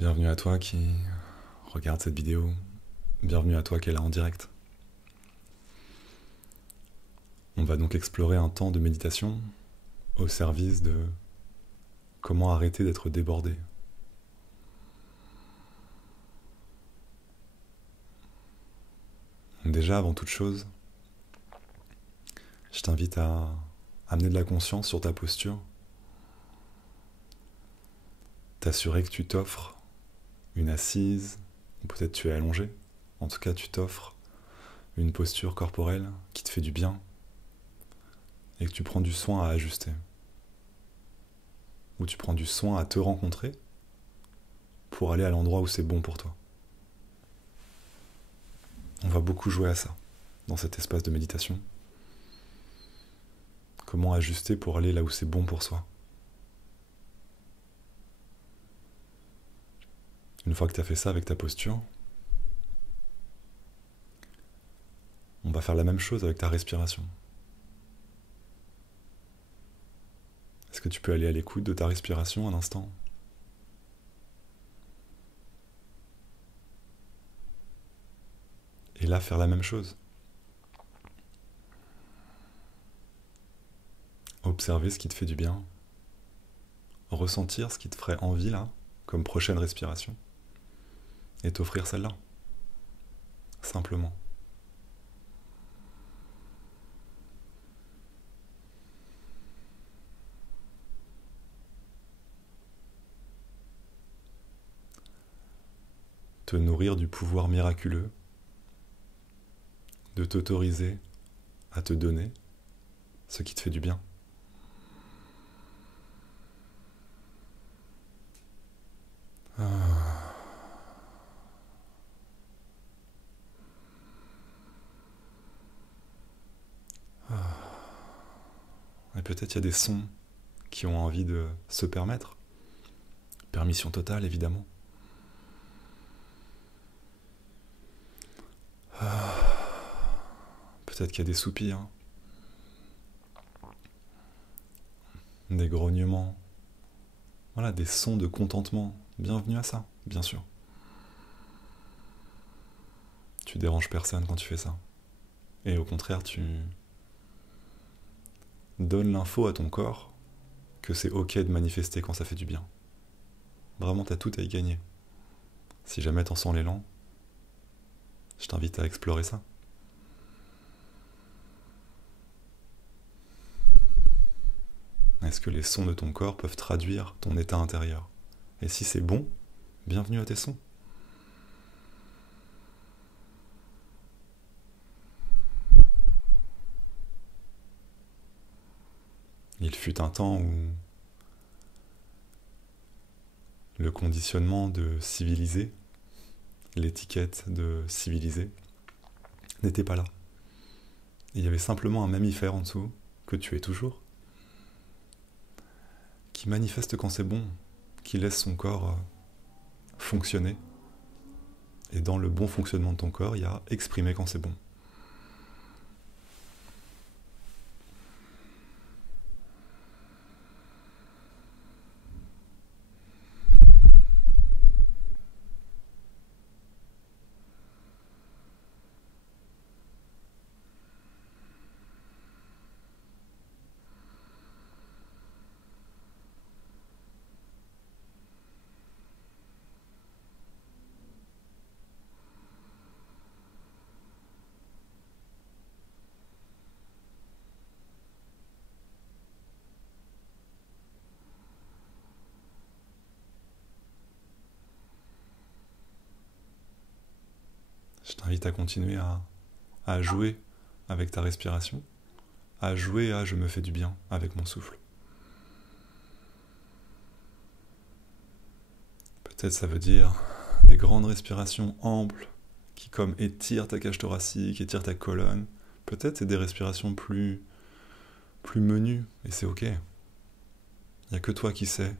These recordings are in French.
Bienvenue à toi qui regarde cette vidéo. Bienvenue à toi qui est là en direct. On va donc explorer un temps de méditation au service de comment arrêter d'être débordé. Déjà, avant toute chose, je t'invite à amener de la conscience sur ta posture, t'assurer que tu t'offres une assise, ou peut-être tu es allongé, en tout cas tu t'offres une posture corporelle qui te fait du bien et que tu prends du soin à ajuster, ou tu prends du soin à te rencontrer pour aller à l'endroit où c'est bon pour toi. On va beaucoup jouer à ça dans cet espace de méditation. Comment ajuster pour aller là où c'est bon pour soi. Une fois que tu as fait ça avec ta posture, on va faire la même chose avec ta respiration. Est-ce que tu peux aller à l'écoute de ta respiration un instant ? Et là, faire la même chose. Observer ce qui te fait du bien. Ressentir ce qui te ferait envie là, comme prochaine respiration. Et t'offrir celle-là. Simplement. Te nourrir du pouvoir miraculeux de t'autoriser à te donner ce qui te fait du bien. Et peut-être il y a des sons qui ont envie de se permettre. Permission totale, évidemment. Peut-être qu'il y a des soupirs, des grognements, voilà, des sons de contentement. Bienvenue à ça, bien sûr. Tu déranges personne quand tu fais ça. Et au contraire, tu donnes l'info à ton corps que c'est ok de manifester quand ça fait du bien. Vraiment, t'as tout à y gagner. Si jamais t'en sens l'élan, je t'invite à explorer ça. Est-ce que les sons de ton corps peuvent traduire ton état intérieur ? Et si c'est bon, bienvenue à tes sons. Il fut un temps où le conditionnement de civilisé, l'étiquette de civilisé, n'était pas là. Il y avait simplement un mammifère en dessous, que tu es toujours, qui manifeste quand c'est bon, qui laisse son corps fonctionner. Et dans le bon fonctionnement de ton corps, il y a exprimer quand c'est bon. Je t'invite à continuer à jouer avec ta respiration, à jouer à je me fais du bien avec mon souffle. Peut-être ça veut dire des grandes respirations amples qui comme étirent ta cage thoracique, étirent ta colonne. Peut-être c'est des respirations plus menues et c'est ok. Il n'y a que toi qui sais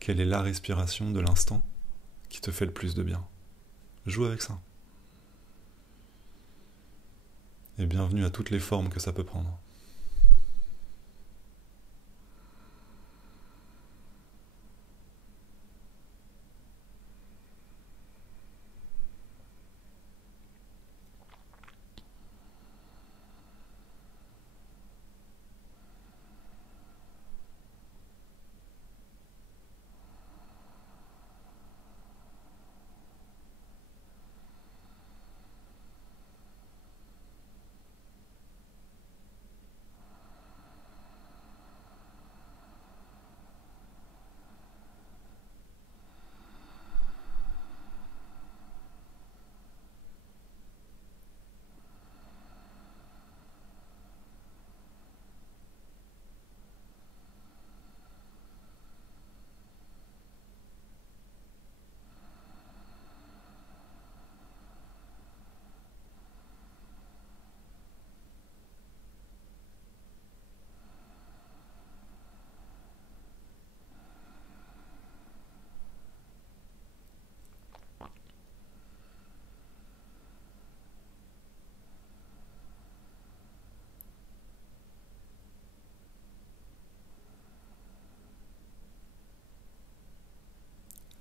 quelle est la respiration de l'instant qui te fait le plus de bien. Joue avec ça. Et bienvenue à toutes les formes que ça peut prendre.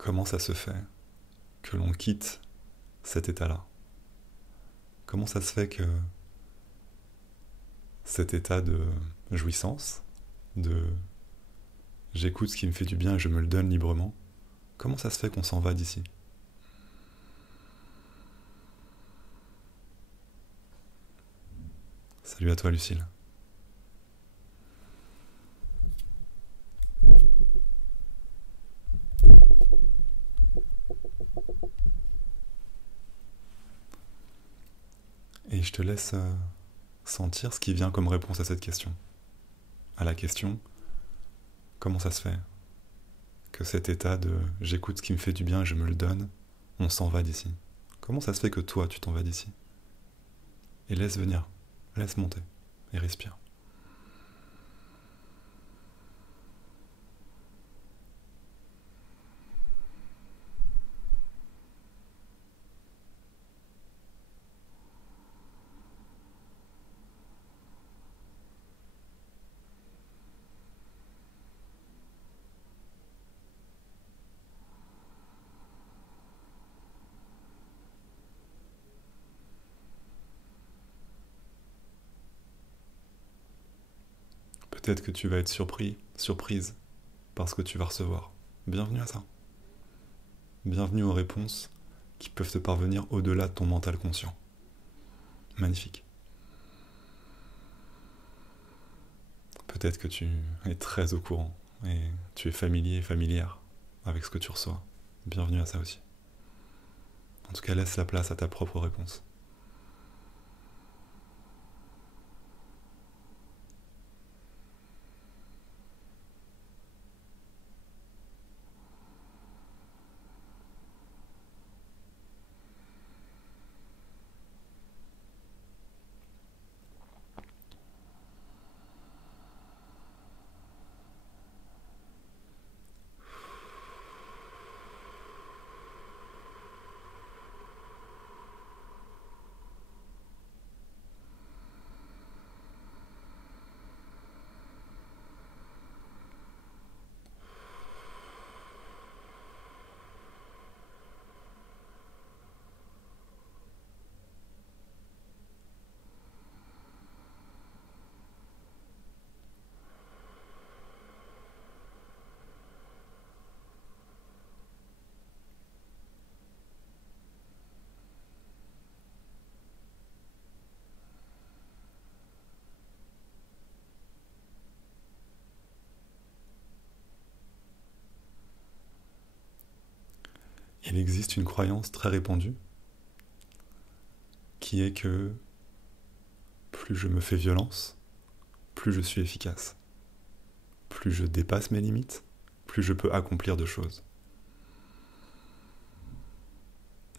Comment ça se fait que l'on quitte cet état-là? Comment ça se fait que cet état de jouissance, de j'écoute ce qui me fait du bien et je me le donne librement, comment ça se fait qu'on s'en va d'ici? Salut à toi, Lucille. Et je te laisse sentir ce qui vient comme réponse à cette question. À la question, comment ça se fait que cet état de j'écoute ce qui me fait du bien et je me le donne, on s'en va d'ici? Comment ça se fait que toi, tu t'en vas d'ici? Et laisse venir, laisse monter, et respire. Peut-être que tu vas être surpris, surprise, par ce que tu vas recevoir. Bienvenue à ça. Bienvenue aux réponses qui peuvent te parvenir au-delà de ton mental conscient. Magnifique. Peut-être que tu es très au courant et tu es familier et familière avec ce que tu reçois. Bienvenue à ça aussi. En tout cas, laisse la place à ta propre réponse. Il existe une croyance très répandue qui est que plus je me fais violence, plus je suis efficace. Plus je dépasse mes limites, plus je peux accomplir de choses.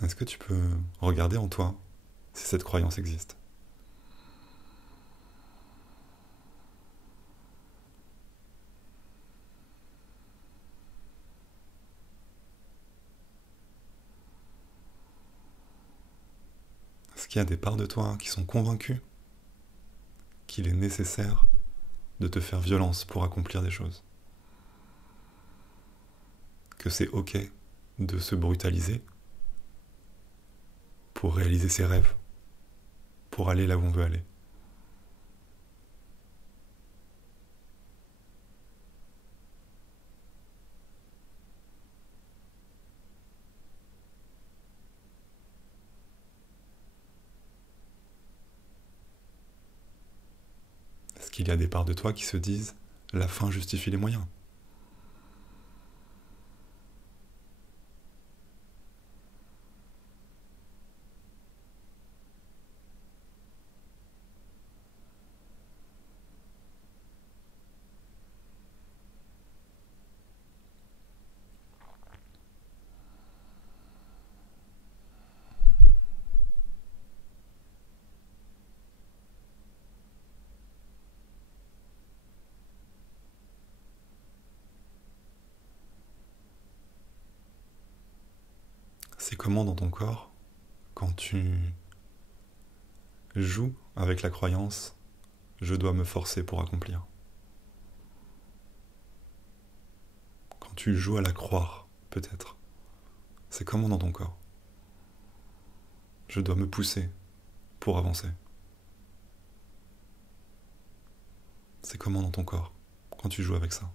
Est-ce que tu peux regarder en toi si cette croyance existe? Est-ce qu'il y a des parts de toi qui sont convaincues qu'il est nécessaire de te faire violence pour accomplir des choses? Que c'est ok de se brutaliser pour réaliser ses rêves, pour aller là où on veut aller? Est-ce qu'il y a des parts de toi qui se disent la fin justifie les moyens? C'est comment dans ton corps quand tu joues avec la croyance je dois me forcer pour accomplir? Quand tu joues à la croire, peut-être, C'est comment dans ton corps? Je dois me pousser pour avancer. C'est comment dans ton corps quand tu joues avec ça?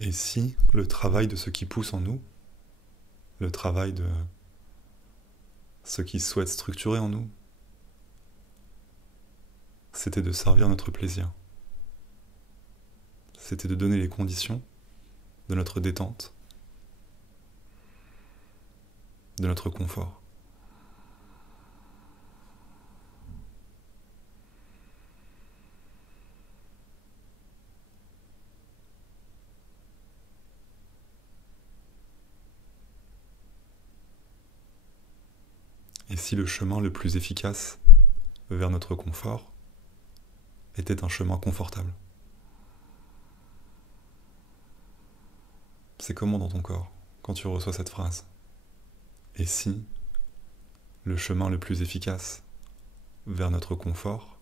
Et si le travail de ce qui pousse en nous, le travail de ce qui souhaite structurer en nous, c'était de servir notre plaisir. C'était de donner les conditions de notre détente, de notre confort. Et si le chemin le plus efficace vers notre confort était un chemin confortable? C'est comment dans ton corps quand tu reçois cette phrase? Et si le chemin le plus efficace vers notre confort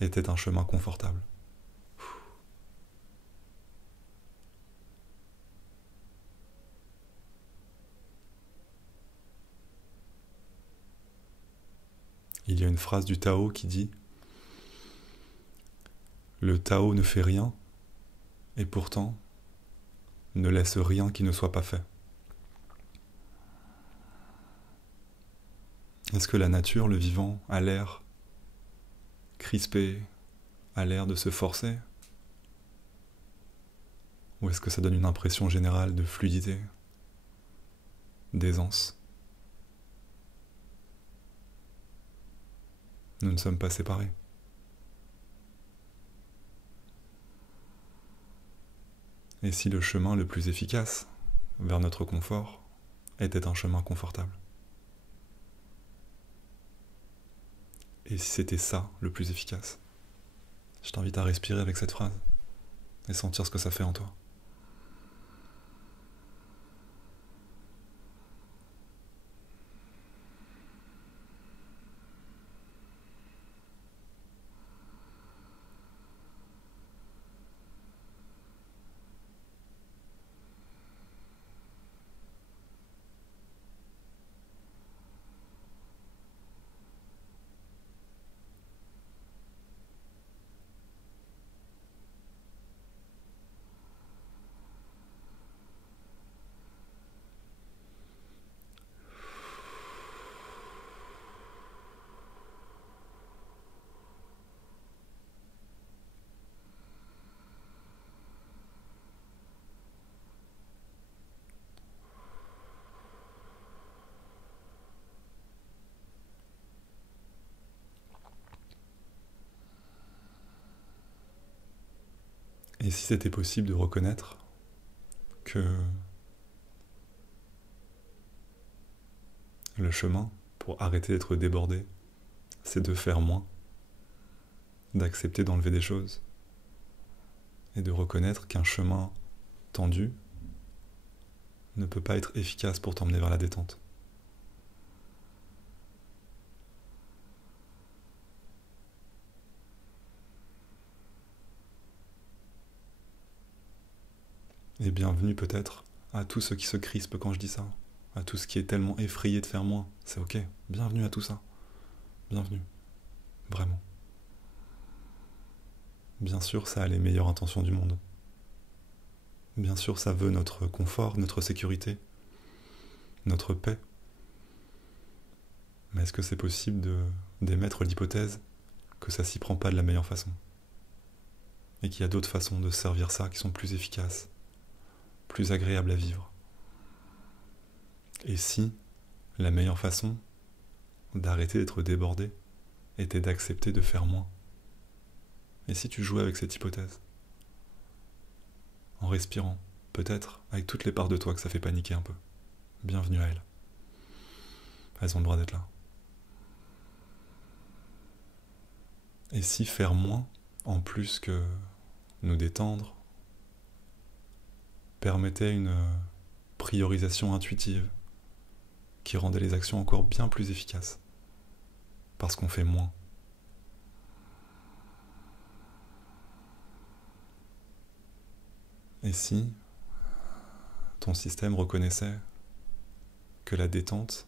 était un chemin confortable? Il y a une phrase du Tao qui dit « Le Tao ne fait rien, et pourtant ne laisse rien qui ne soit pas fait. » Est-ce que la nature, le vivant, a l'air crispé, a l'air de se forcer? Ou est-ce que ça donne une impression générale de fluidité, d'aisance? Nous ne sommes pas séparés. Et si le chemin le plus efficace vers notre confort était un chemin confortable? Et si c'était ça le plus efficace? Je t'invite à respirer avec cette phrase et sentir ce que ça fait en toi. Et si c'était possible de reconnaître que le chemin pour arrêter d'être débordé, c'est de faire moins, d'accepter d'enlever des choses, et de reconnaître qu'un chemin tendu ne peut pas être efficace pour t'emmener vers la détente. Et bienvenue peut-être à tous ceux qui se crispent quand je dis ça, à tout ce qui est tellement effrayé de faire moins. C'est ok, bienvenue à tout ça. Bienvenue, vraiment. Bien sûr, ça a les meilleures intentions du monde. Bien sûr, ça veut notre confort, notre sécurité, notre paix. Mais est-ce que c'est possible d'émettre l'hypothèse que ça s'y prend pas de la meilleure façon? Et qu'il y a d'autres façons de servir ça qui sont plus efficaces, plus agréables à vivre? Et si la meilleure façon d'arrêter d'être débordé était d'accepter de faire moins? Et si tu jouais avec cette hypothèse? en respirant, peut-être avec toutes les parts de toi que ça fait paniquer un peu. Bienvenue à elles. Elles ont le droit d'être là. Et si faire moins, en plus que nous détendre, permettait une priorisation intuitive qui rendait les actions encore bien plus efficaces, parce qu'on fait moins. Et si ton système reconnaissait que la détente,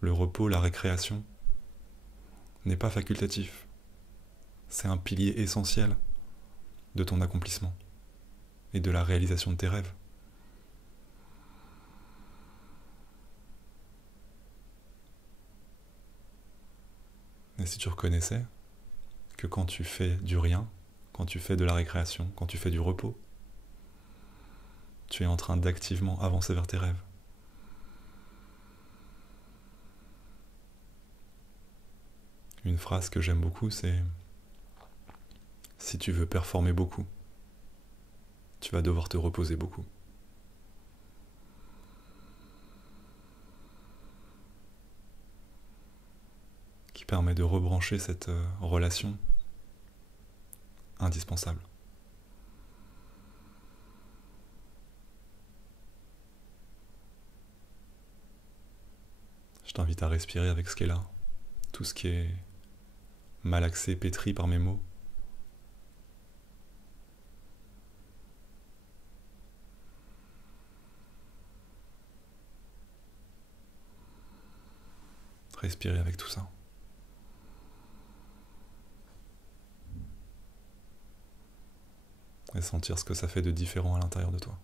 le repos, la récréation n'est pas facultatif, c'est un pilier essentiel de ton accomplissement et de la réalisation de tes rêves. Et si tu reconnaissais que quand tu fais du rien, quand tu fais de la récréation, quand tu fais du repos, tu es en train d'activement avancer vers tes rêves. Une phrase que j'aime beaucoup, c'est « Si tu veux performer beaucoup, tu vas devoir te reposer beaucoup. » Qui permet de rebrancher cette relation indispensable. Je t'invite à respirer avec ce qui est là, tout ce qui est malaxé, pétri par mes mots. Respirer avec tout ça. Et sentir ce que ça fait de différent à l'intérieur de toi.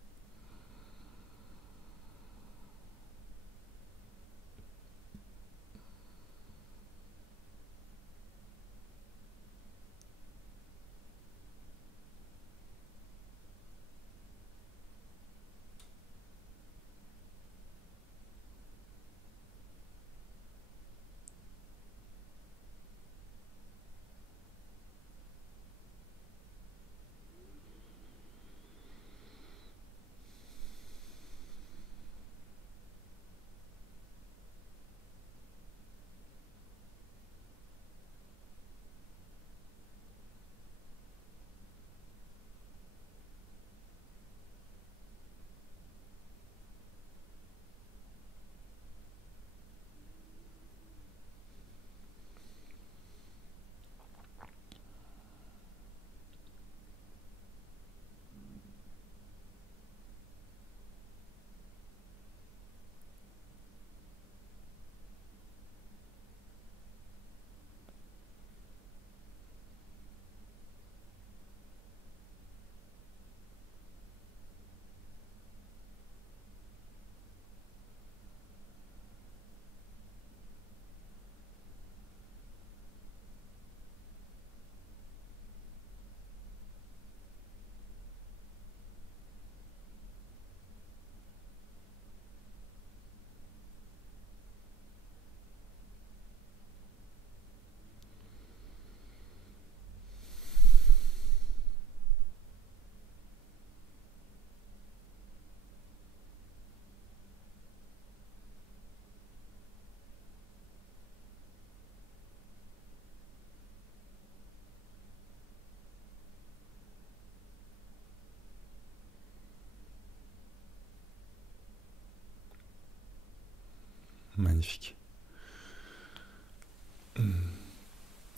Magnifique.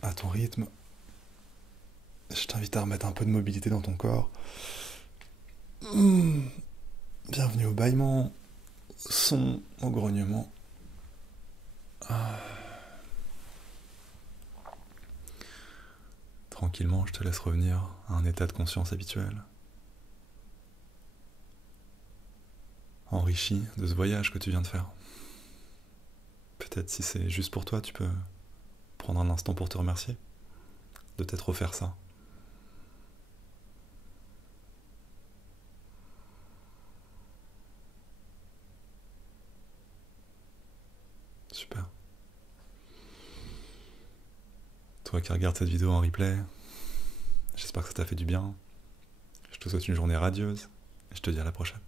À ton rythme, je t'invite à remettre un peu de mobilité dans ton corps. Bienvenue au bâillement, son, au grognement. Tranquillement, je te laisse revenir à un état de conscience habituel. Enrichi de ce voyage que tu viens de faire. Peut-être si c'est juste pour toi, tu peux prendre un instant pour te remercier de t'être offert ça. Super. Toi qui regardes cette vidéo en replay, j'espère que ça t'a fait du bien. Je te souhaite une journée radieuse, Je te dis à la prochaine.